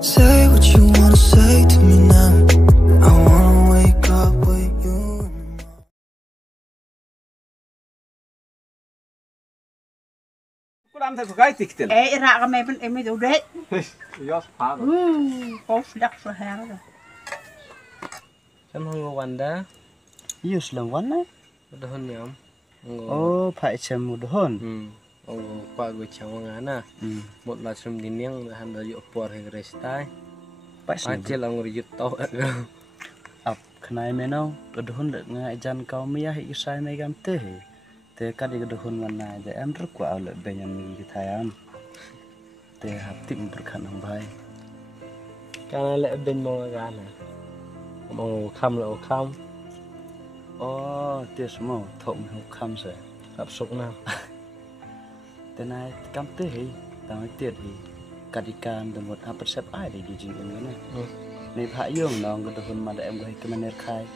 Say what you wanna say to me now. I wanna wake up with you. Làm thằng gái tịch tiền. Ê, ra cái mày bên em mới đủ đấy. Yo, phá rồi. Có đắc rồi hàng rồi. Em không có dah. Yus lang wan na. Udah hon yam. Oh, phải xem một hôn. Oh, qua gue cawa ngana. Một là xem đi niang là hắn đã dụ por hay restai. Pacil ang rujut tau. Ap kenai menau. Udah hôn được ngai jan kau mia hi isai mai gam teh. Te kadi udah hôn wan na. Jadi em rất quá lợi bên yang kita am. Te hati berkan ang bay. Karena lek ben mau ngana. Mau kham là kham. Oh, dia semua thok mau kham se. Gặp sốc nào. Te nai kam teh hi. Tang tiệt hi. Kadikan dan buat apa sep ai di jing ini. Ni pak yung nong udah hôn mà em gây cái maner khai.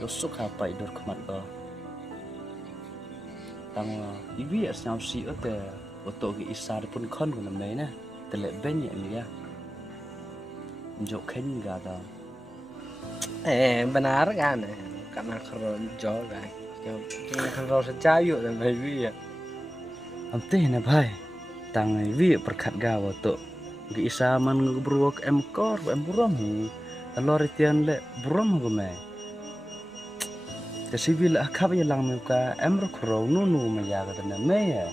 Dosuk apa idur kemat go. Tang iwi as nyam si ote oto gi isar pun kon ko namai na. Tele benye ni ya. Jok khen ga da. Benar kan? Karena kerja jauh kan. Jangan kerja sejauh yuk dan bayi ya. Ante na bhai. Tang iwi perkat ga oto gi isa man ngubruok em kor em buram hu. Lor tian le buram go me. Te sibil akap ya lang me ka em ro kro nu ma ya ga na me ya.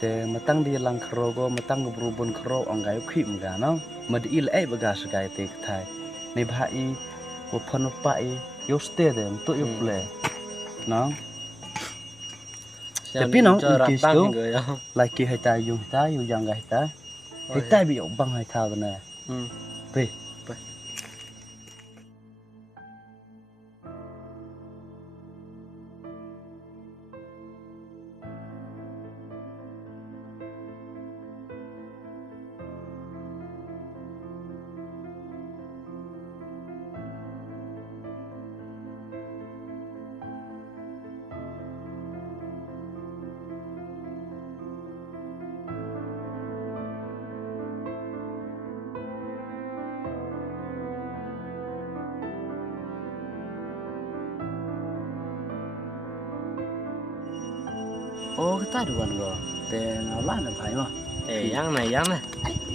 Te matang di lang kro go matang ngubrubun kro anggai khim ga no. Mad il ai baga sagai te thai. Nei bhai wo phon pa I yoste de to yo ple. No. Tapi no kis tu lagi hai ta yung yang ga ta. Hai ta bi bang hai thao na. Pe. Oh, kita duan go. Te ngalah na bhai ma. Yang này.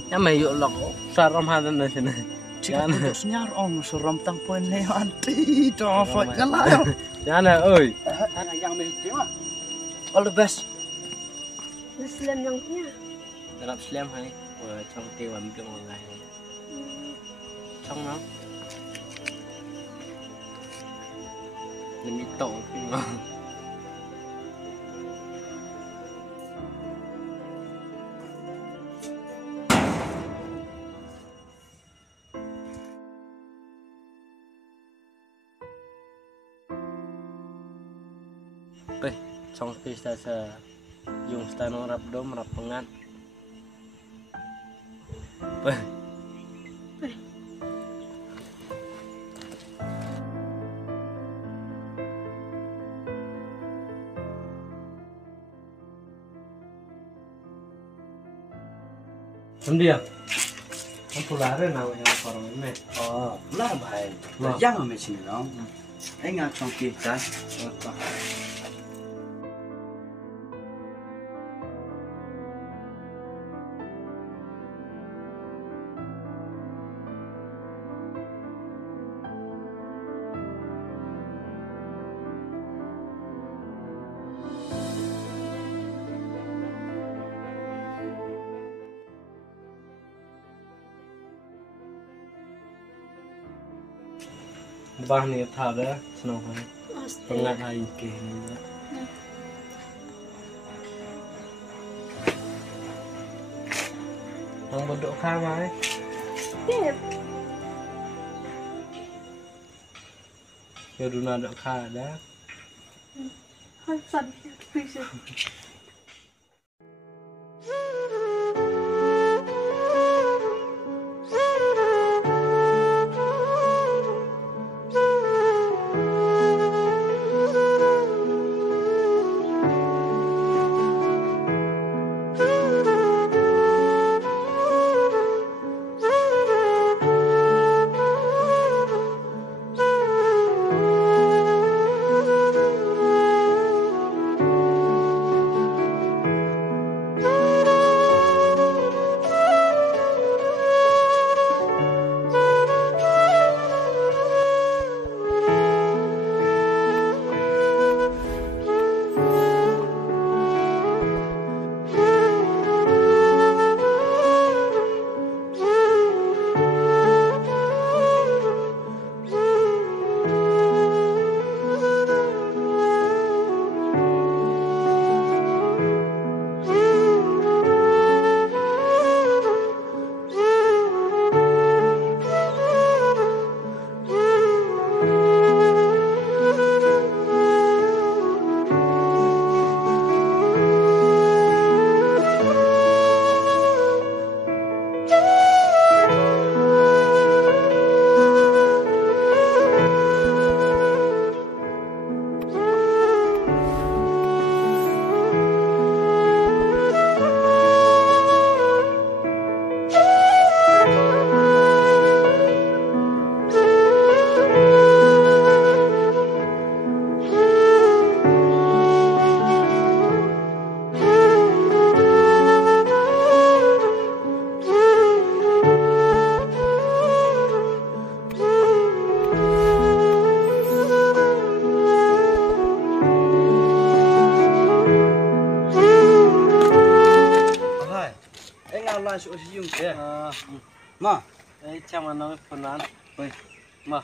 Yang mày dụ lọc sao rom hai bên này thế này. Jika untuk senyar om suram tang poin le anti to fight kalah. Yang này ơi. Yang mesti tema. All the best. Muslim yang punya. Dalam Islam hay. Trong tiêu ẩm trong một ngày. Trong nó. Mình bị tổ khi mà. Trong khi ta dùng ta nó rap đốm rap pengat. Dia. Kamu lari nào yang orang ini? Oh, lah bhai. Yang ame sini no. Ai ngak trong kia ta. Bah ni thao đó, senang kan? Pengat hai ke. Ang bodok kha mai. Tiếp. Yo duna dok kha dah. Hơi sần. Ma, cama nang penan. Woi, ma.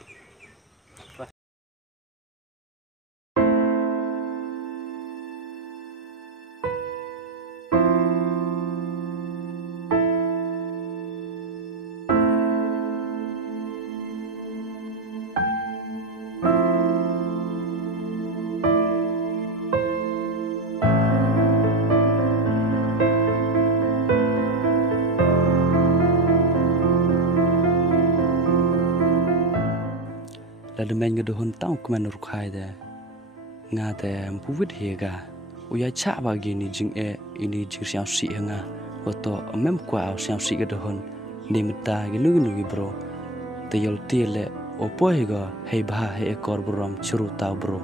Lalu main ngedohon tau keman rukai dah. Ngate mpuwit hega. Uya cak bagi ni jing ini jing siang si nga. Oto mem kwa siang si gedohon. Ni meta ginu bro. Teyol tile opo hega hei bah hei ekor brom curu tau bro.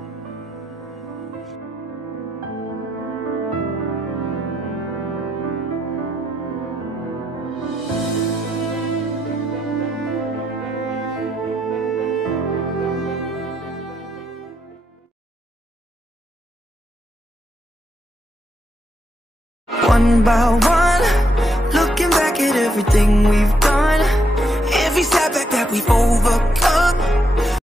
One by one, looking back at everything we've done, every setback that we've overcome.